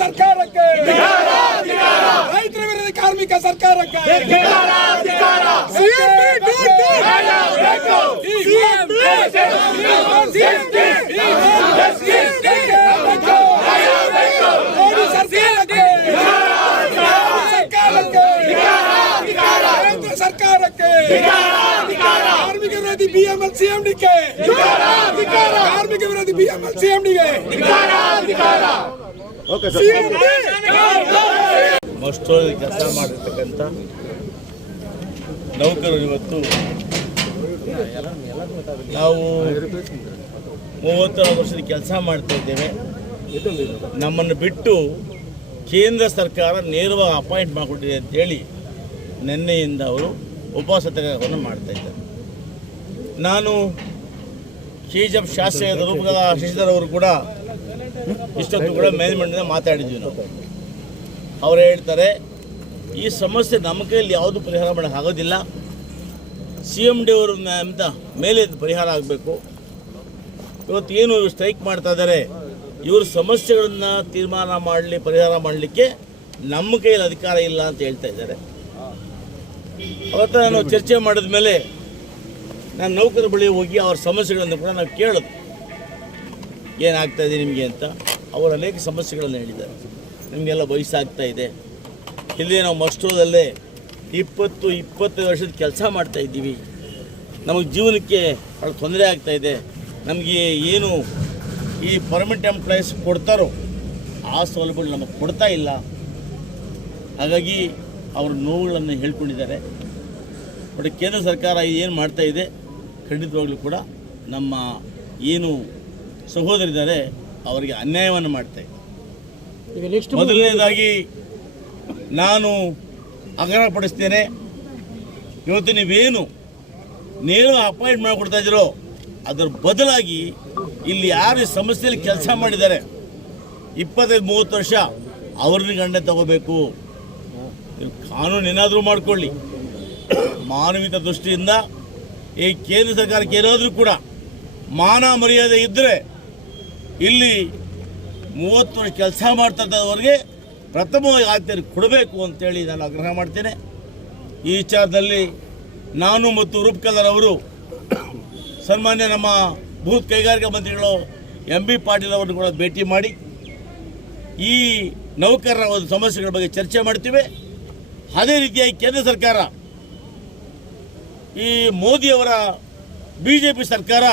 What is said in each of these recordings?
ಸರ್ಕಾರಕ್ಕೆ. ರೈತರ ವಿರೋಧಿ ಕಾರ್ಮಿಕ ಸರ್ಕಾರಕ್ಕೆ. ಸರ್ಕಾರಕ್ಕೆ. ಕಾರ್ಮಿಕ ವಿರೋಧಿ ಬಿಎಂಎಲ್ ಸಿಎಂಡಿಗೆ ಕಾರ್ಮಿಕ ವಿರೋಧಿ ಬಿಎಂಎಲ್ ಸಿಎಂಡಿಗೆ ಮಸ್ಟೋದಲ್ಲಿ ಕೆಲಸ ಮಾಡಿರ್ತಕ್ಕಂಥ ನೌಕರರು ಇವತ್ತು ನಾವು ಮೂವತ್ತಾರು ವರ್ಷದ ಕೆಲಸ ಮಾಡ್ತಾ ಇದ್ದೇವೆ. ನಮ್ಮನ್ನು ಬಿಟ್ಟು ಕೇಂದ್ರ ಸರ್ಕಾರ ನೇರವಾಗಿ ಅಪಾಯಿಂಟ್ ಮಾಡಿಕೊಟ್ಟಿದೆ ಅಂತೇಳಿ ನಿನ್ನೆಯಿಂದ ಅವರು ಉಪವಾಸ ಸತ್ಯಾಗ್ರಹವನ್ನು ಮಾಡ್ತಾ ಇದ್ದಾರೆ. ನಾನು ಕೆ ಶಾಸ್ತ್ರ ರೂಪಕಲಾ ಶಶಿಧರ್ ಅವರು ಕೂಡ ಇಷ್ಟೊತ್ತು ಕೂಡ ಮ್ಯಾನೇಜ್ಮೆಂಟ್ನ ಮಾತಾಡಿದ್ವಿ ನಾವು. ಅವ್ರು ಹೇಳ್ತಾರೆ, ಈ ಸಮಸ್ಯೆ ನಮ್ಮ ಕೈಯಲ್ಲಿ ಯಾವುದು ಪರಿಹಾರ ಮಾಡಕ್ಕೆ ಆಗೋದಿಲ್ಲ. ಸಿ ಎಂ ಡಿ ಅವರು ಅಂತ ಮೇಲೆ ಪರಿಹಾರ ಆಗಬೇಕು. ಇವತ್ತು ಏನು ಸ್ಟ್ರೈಕ್ ಮಾಡ್ತಾ ಇದ್ದಾರೆ ಇವ್ರ ಸಮಸ್ಯೆಗಳನ್ನು ತೀರ್ಮಾನ ಮಾಡಲಿ, ಪರಿಹಾರ ಮಾಡಲಿಕ್ಕೆ ನಮ್ಮ ಕೈಯಲ್ಲಿ ಅಧಿಕಾರ ಇಲ್ಲ ಅಂತ ಹೇಳ್ತಾ ಇದ್ದಾರೆ. ಅವತ್ತು ನಾನು ಚರ್ಚೆ ಮಾಡಿದ ಮೇಲೆ ನಾನು ನೌಕರ ಬಳಿ ಹೋಗಿ ಅವ್ರ ಸಮಸ್ಯೆಗಳನ್ನು ಕೂಡ ನಾವು ಕೇಳೋದು ಏನಾಗ್ತಾ ಇದೆ ನಿಮಗೆ ಅಂತ ಅವರು ಅನೇಕ ಸಮಸ್ಯೆಗಳನ್ನು ಹೇಳಿದ್ದಾರೆ. ನಿಮಗೆಲ್ಲ ವಯಸ್ಸಾಗ್ತಾ ಇದೆ. ಇಲ್ಲಿ ನಾವು ಮಸ್ಟೋದಲ್ಲೇ ಇಪ್ಪತ್ತು, ಇಪ್ಪತ್ತೈದು ವರ್ಷದ ಕೆಲಸ ಮಾಡ್ತಾಯಿದ್ದೀವಿ ನಮಗೆ ಜೀವನಕ್ಕೆ ಭಾಳ ತೊಂದರೆ ಆಗ್ತಾ ಇದೆ. ನಮಗೆ ಏನು ಈ ಪರ್ಮನೆಂಟ್ ಎಂಪ್ಲಾಯೀಸ್ ಕೊಡ್ತಾರೋ ಆ ಸೌಲಭ್ಯಗಳು ನಮಗೆ ಕೊಡ್ತಾ ಇಲ್ಲ. ಹಾಗಾಗಿ ಅವರು ನೋವುಗಳನ್ನು ಹೇಳ್ಕೊಂಡಿದ್ದಾರೆ. ಬಟ್ ಕೇಂದ್ರ ಸರ್ಕಾರ ಏನು ಮಾಡ್ತಾ ಇದೆ ಖಂಡಿತವಾಗ್ಲೂ ಕೂಡ ನಮ್ಮ ಏನು ಸಹೋದರಿದ್ದಾರೆ ಅವರಿಗೆ ಅನ್ಯಾಯವನ್ನು ಮಾಡ್ತಾ ಇದೆ ಮೊದಲನೇದಾಗಿ ನಾನು ಆಗ್ರಹಪಡಿಸ್ತೇನೆ ಇವತ್ತು ನೀವೇನು ನೇರ ಅಪಾಯಿಂಟ್ ಮಾಡಿಕೊಡ್ತಾ ಇದ್ದೀರೋ ಅದರ ಬದಲಾಗಿ ಇಲ್ಲಿ ಯಾರು ಈ ಸಮಸ್ಯೆಯಲ್ಲಿ ಕೆಲಸ ಮಾಡಿದ್ದಾರೆ ಇಪ್ಪತ್ತೈದು ಮೂವತ್ತು ವರ್ಷ ಅವ್ರನ್ನ ಗಂಡ ತಗೋಬೇಕು. ಕಾನೂನು ಏನಾದರೂ ಮಾಡಿಕೊಳ್ಳಿ. ಮಾನವಿಕ ದೃಷ್ಟಿಯಿಂದ ಈ ಕೇಂದ್ರ ಸರ್ಕಾರಕ್ಕೆ ಏನಾದರೂ ಕೂಡ ಮಾನ ಮರ್ಯಾದೆ ಇದ್ದರೆ ಇಲ್ಲಿ ಮೂವತ್ತು ವರ್ಷ ಕೆಲಸ ಮಾಡ್ತಕ್ಕಂಥವ್ರಿಗೆ ಪ್ರಥಮವಾಗಿ ಆದ್ಯತೆ ಕೊಡಬೇಕು ಅಂತೇಳಿ ನಾನು ಆಗ್ರಹ ಮಾಡ್ತೇನೆ. ಈ ವಿಚಾರದಲ್ಲಿ ನಾನು ಮತ್ತು ರೂಪಕಲರ್ ಅವರು ಸನ್ಮಾನ್ಯ ನಮ್ಮ ಭೂತ್ ಕೈಗಾರಿಕಾ ಮಂತ್ರಿಗಳು ಎಂ ಬಿ ಪಾಟೀಲ್ ಅವರನ್ನು ಕೂಡ ಭೇಟಿ ಮಾಡಿ ಈ ನೌಕರರ ಒಂದು ಸಮಸ್ಯೆಗಳ ಬಗ್ಗೆ ಚರ್ಚೆ ಮಾಡ್ತೀವಿ. ಅದೇ ರೀತಿಯಾಗಿ ಕೇಂದ್ರ ಸರ್ಕಾರ ಈ ಮೋದಿಯವರ ಬಿ ಜೆ ಪಿ ಸರ್ಕಾರ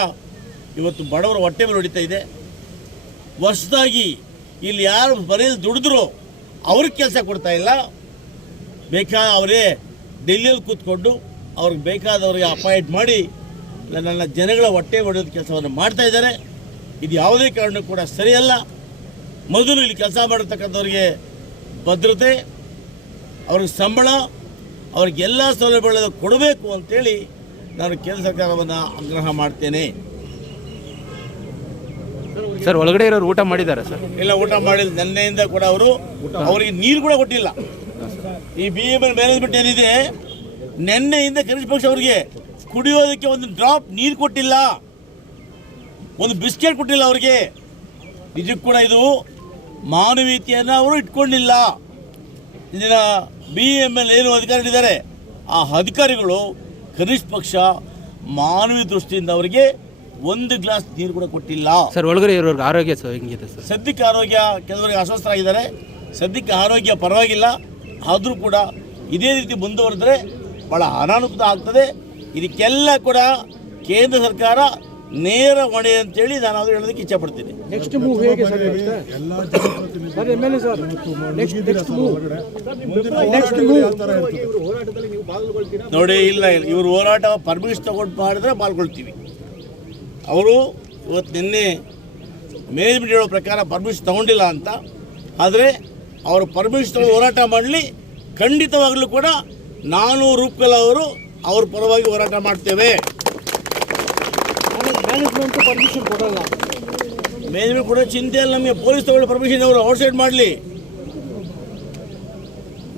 ಇವತ್ತು ಬಡವರ ಹೊಟ್ಟೆ ಮೇಲೆ ಹೊಡಿತಾ ಇದೆ. ವರ್ಷದಾಗಿ ಇಲ್ಲಿ ಯಾರು ಬರೀ ದುಡಿದ್ರು ಅವ್ರಿಗೆ ಕೆಲಸ ಕೊಡ್ತಾ ಇಲ್ಲ. ಬೇಕಾ ಅವರೇ ಡೆಲ್ಲಿಯಲ್ಲಿ ಕೂತ್ಕೊಂಡು ಅವ್ರಿಗೆ ಬೇಕಾದವ್ರಿಗೆ ಅಪಾಯಿಂಟ್ ಮಾಡಿ ನನ್ನ ಜನಗಳ ಹೊಟ್ಟೆ ಹೊಡೆಯೋದು ಕೆಲಸವನ್ನು ಮಾಡ್ತಾ ಇದ್ದಾರೆ. ಇದು ಯಾವುದೇ ಕಾರಣಕ್ಕೂ ಕೂಡ ಸರಿಯಲ್ಲ. ಮೊದಲು ಇಲ್ಲಿ ಕೆಲಸ ಮಾಡಿರ್ತಕ್ಕಂಥವ್ರಿಗೆ ಭದ್ರತೆ, ಅವ್ರಿಗೆ ಸಂಬಳ ಅವ್ರಿಗೆಲ್ಲ ಸೌಲಭ್ಯಗಳನ್ನು ಕೊಡಬೇಕು ಅಂತೇಳಿ ನಾನು ಕೇಂದ್ರ ಸರ್ಕಾರವನ್ನು ಆಗ್ರಹ ಮಾಡ್ತೇನೆ. ಸರ್, ಒಳಗಡೆ ಇರೋರು ಊಟ ಮಾಡಿದ್ದಾರೆ ಸರ್. ಇಲ್ಲ, ಊಟ ಮಾಡಿಲ್ಲ. ನಿನ್ನೆಯಿಂದ ಕೂಡ ಅವರು ಅವರಿಗೆ ನೀರು ಕೂಡ ಕೊಟ್ಟಿಲ್ಲ. ಈ ಬಿ ಎಂ ಎಲ್ ಮ್ಯಾನೇಜ್ಮೆಂಟ್ ಏನಿದೆ, ನಿನ್ನೆಯಿಂದ ಕನಿಷ್ಠ ಪಕ್ಷ ಅವರಿಗೆ ಕುಡಿಯೋದಕ್ಕೆ ಒಂದು ಡ್ರಾಪ್ ನೀರು ಕೊಟ್ಟಿಲ್ಲ. ಒಂದು ಬಿಸ್ಕೆಟ್ ಕೊಟ್ಟಿಲ್ಲ ಅವರಿಗೆ. ನಿಜಕ್ಕೂ ಕೂಡ ಇದು ಮಾನವೀಯತೆಯನ್ನು ಅವರು ಇಟ್ಕೊಂಡಿಲ್ಲ. ಇಂದಿನ ಬಿ ಎಂ ಎಲ್ ಏನು ಅಧಿಕಾರಿಗಳಿದ್ದಾರೆ, ಆ ಅಧಿಕಾರಿಗಳು ಕನಿಷ್ಠ ಪಕ್ಷ ಮಾನವೀಯ ದೃಷ್ಟಿಯಿಂದ ಅವರಿಗೆ ಒಂದು ಗ್ಲಾಸ್ ನೀರು ಕೂಡ ಕೊಟ್ಟಿಲ್ಲ. ಸರ್ ಒಳಗಡೆ ಇರೋರ್ಗೆ ಆರೋಗ್ಯ ಸರ್ ಹೆಂಗಿದೆ ಸರ್? ಸದ್ಯಕ್ಕೆ ಆರೋಗ್ಯ ಕೆಲವರಿಗೆ ಅಸ್ವಸ್ಥರಾಗಿದ್ದಾರೆ. ಸದ್ಯಕ್ಕೆ ಆರೋಗ್ಯ ಪರವಾಗಿಲ್ಲ. ಆದರೂ ಕೂಡ ಇದೇ ರೀತಿ ಮುಂದುವರೆದ್ರೆ ಭಾಳ ಅನಾನುಕೂಲ ಆಗ್ತದೆ. ಇದಕ್ಕೆಲ್ಲ ಕೂಡ ಕೇಂದ್ರ ಸರ್ಕಾರ ನೇರ ಹೊಣೆ ಅಂತೇಳಿ ನಾನು ಅದು ಹೇಳೋದಕ್ಕೆ ಇಚ್ಛಪಡ್ತೀನಿ. ನೆಕ್ಸ್ಟ್ ಮೂವ್ ಹೇಗೆ sir sir M L A sir next next move next move ನೋಡಿ ಇಲ್ಲ ಇಲ್ಲ. ಇವರು ಹೋರಾಟ ಪರ್ಮಿಷನ್ ತಗೊಂಡು ಮಾಡಿದ್ರೆ ಪಾಲ್ಗೊಳ್ತೀವಿ. ಅವರು ಇವತ್ತು ನಿನ್ನೆ ಮ್ಯಾನೇಜ್ಮೆಂಟ್ ಹೇಳೋ ಪ್ರಕಾರ ಪರ್ಮಿಷನ್ ತಗೊಂಡಿಲ್ಲ ಅಂತ. ಆದರೆ ಅವರು ಪರ್ಮಿಷನ್ ತಗೊಂಡು ಹೋರಾಟ ಮಾಡಲಿ ಖಂಡಿತವಾಗಲೂ ಕೂಡ ನಾನು ರೂಪಲ್ಲ ಅವರು ಅವ್ರ ಪರವಾಗಿ ಹೋರಾಟ ಮಾಡ್ತೇವೆ. ಮ್ಯಾನೇಜ್ಮೆಂಟ್ ಪರ್ಮಿಷನ್ ಕೊಡಲ್ಲ. ಮ್ಯಾನೇಜ್ಮೆಂಟ್ ಕೂಡ ಚಿಂತೆ ಇಲ್ಲ ನಮಗೆ ಪೊಲೀಸ್ ತಗೊಳ್ಳೋ ಪರ್ಮಿಷನ್ ಅವರು ಔಟ್ಸೈಡ್ ಮಾಡಲಿ.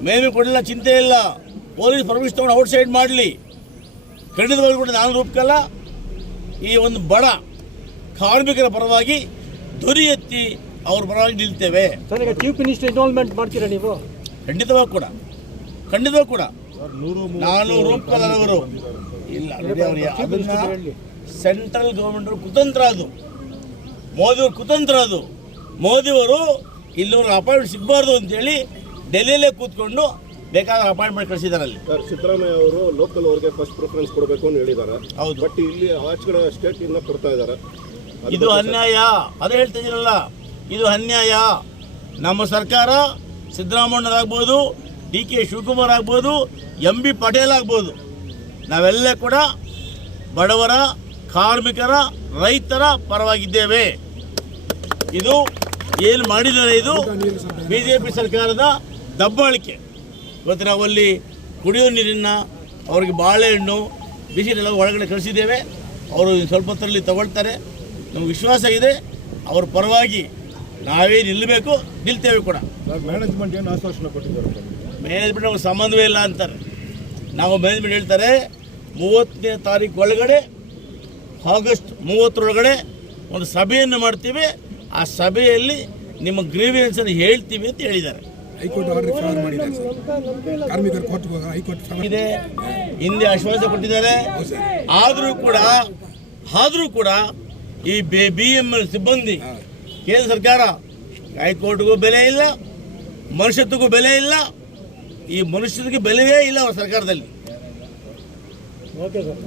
ಮ್ಯಾನೇಜ್ಮೆಂಟ್ ಕೊಡಲಿಲ್ಲ ಚಿಂತೆ ಇಲ್ಲ. ಪೊಲೀಸ್ ಪರ್ಮಿಷನ್ ತಗೊಂಡು ಔಟ್ಸೈಡ್ ಮಾಡಲಿ. ಖಂಡಿತವಾಗಲೂ ಕೂಡ ನಾನು ರೂಪಕಲ್ಲ ಈ ಒಂದು ಬಡ ಕಾರ್ಮಿಕರ ಪರವಾಗಿ ಧ್ವನಿ ಎತ್ತಿ ಅವ್ರ ಪರವಾಗಿ ನಿಲ್ತೇವೆ. ಸರ್ ಈಗ ಚೀಫ್ ಮಿನಿಸ್ಟರ್ ಇನ್ವಾಲ್ವ್ಮೆಂಟ್ ಮಾಡ್ತೀರಾ ನೀವು? ಖಂಡಿತವಾಗಿ ಕೂಡ. ಖಂಡಿತವಾಗಿ ಕೂಡ. ನಾನು ರೂಪಕಲರವರು ಇಲ್ಲ ನೋಡಿ ಅವ್ರು ಅದನ್ನ ಸೆಂಟ್ರಲ್ ಗೌರ್ಮೆಂಟ್ ಕುತಂತ್ರ ಅದು. ಮೋದಿಯವ್ರ ಕುತಂತ್ರ ಅದು. ಮೋದಿಯವರು ಇಲ್ಲವ್ರ ಅಪಾಯಿಂಟ್ಮೆಂಟ್ ಸಿಗಬಾರ್ದು ಅಂತೇಳಿ ಡೆಲ್ಲಿಯಲ್ಲೇ ಕೂತ್ಕೊಂಡು ಬೇಕಾದ ಅಪಾಯಿಂಟ್ಮೆಂಟ್ ಕಳಿಸಿದ್ದಾರೆ ಅಲ್ಲಿ ಸರ್ ಸಿದ್ದರಾಮಯ್ಯ ಅವರು ಲೋಕಲ್ ಅವ್ರಿಗೆ ಫಸ್ಟ್ ಪ್ರಿಫರೆನ್ಸ್ ಕೊಡಬೇಕು ಅಂತ ಹೇಳಿದ್ದಾರೆ. ಹೌದು. ಬಟ್ ಇಲ್ಲಿ ಆಚೆಗಡೆ ಸ್ಟೇಟ್ ಇಂದ ಕೊಡ್ತಾ ಇದ್ದಾರೆ. ಇದು ಅನ್ಯಾಯ. ಅದೇ ಹೇಳ್ತಾ ಇದೀರಲ್ಲ ಇದು ಅನ್ಯಾಯ. ನಮ್ಮ ಸರ್ಕಾರ ಸಿದ್ದರಾಮಣ್ಣರಾಗ್ಬೋದು ಡಿ ಕೆ ಶಿವಕುಮಾರ್ ಆಗ್ಬೋದು ಎಂ. ಬಿ. ಪಟೇಲ್ ಆಗ್ಬೋದು. ನಾವೆಲ್ಲ ಕೂಡ ಬಡವರ ಕಾರ್ಮಿಕರ ರೈತರ ಪರವಾಗಿದ್ದೇವೆ. ಇದು ಏನು ಮಾಡಿದ್ದಾರೆ ಇದು? ಬಿ ಜೆ ಪಿ ಸರ್ಕಾರದ ದಬ್ಬಾಳಿಕೆ. ಇವತ್ತು ನಾವಲ್ಲಿ ಕುಡಿಯೋ ನೀರಿನ ಅವ್ರಿಗೆ ಬಾಳೆಹಣ್ಣು ಬಿಸಿಲೆಲ್ಲ ಒಳಗಡೆ ಕಳಿಸಿದ್ದೇವೆ. ಅವರು ಸ್ವಲ್ಪ ಹೊತ್ತರಲ್ಲಿ ತಗೊಳ್ತಾರೆ. ನಮ್ಗೆ ವಿಶ್ವಾಸ ಇದೆ. ಅವ್ರ ಪರವಾಗಿ ನಾವೇ ನಿಲ್ಲಬೇಕು ನಿಲ್ತೇವೆ ಕೂಡ. ಮ್ಯಾನೇಜ್ಮೆಂಟ್ ಏನು ಆಶ್ವಾಸನೆ ಕೊಟ್ಟಿದ್ದಾರೆ? ಮ್ಯಾನೇಜ್ಮೆಂಟ್ ಅವ್ರಿಗೆ ಸಂಬಂಧವೇ ಇಲ್ಲ ಅಂತಾರೆ. ನಾವು ಮ್ಯಾನೇಜ್ಮೆಂಟ್ ಹೇಳ್ತಾರೆ ಮೂವತ್ತನೇ ತಾರೀಕು ಒಳಗಡೆ ಆಗಸ್ಟ್ ಮೂವತ್ತರೊಳಗಡೆ ಒಂದು ಸಭೆಯನ್ನು ಮಾಡ್ತೀವಿ. ಆ ಸಭೆಯಲ್ಲಿ ನಿಮ್ಮ ಗ್ರೀವಿಯನ್ಸನ್ನು ಹೇಳ್ತೀವಿ ಅಂತ ಹೇಳಿದ್ದಾರೆ. ಹೈಕೋರ್ಟ್ ಆರ್ಡರ್ ಫೇವರ್ ಮಾಡಿದ್ದಾರೆ ಸರ್. ಕಾರ್ಮಿಕರು ಕೋರ್ಟ್ಗೆ ಹೋಗ ಹೈಕೋರ್ಟ್ ಇದೆ. ಹಿಂದೆ ಆಶ್ವಾಸ ಕೊಟ್ಟಿದ್ದಾರೆ. ಆದರೂ ಕೂಡ ಆದರೂ ಕೂಡ ಈ ಬಿ ಎಂ ಎಲ್ ಸಿಬ್ಬಂದಿ ಕೇಂದ್ರ ಸರ್ಕಾರ ಹೈಕೋರ್ಟ್ಗೂ ಬೆಲೆ ಇಲ್ಲ ಮನುಷ್ಯತ್ವಕ್ಕೂ ಬೆಲೆ ಇಲ್ಲ ಈ ಮನುಷ್ಯನಿಗೆ ಬೆಲೆಯೇ ಇಲ್ಲ ಅವ್ರ ಸರ್ಕಾರದಲ್ಲಿ. Okay sir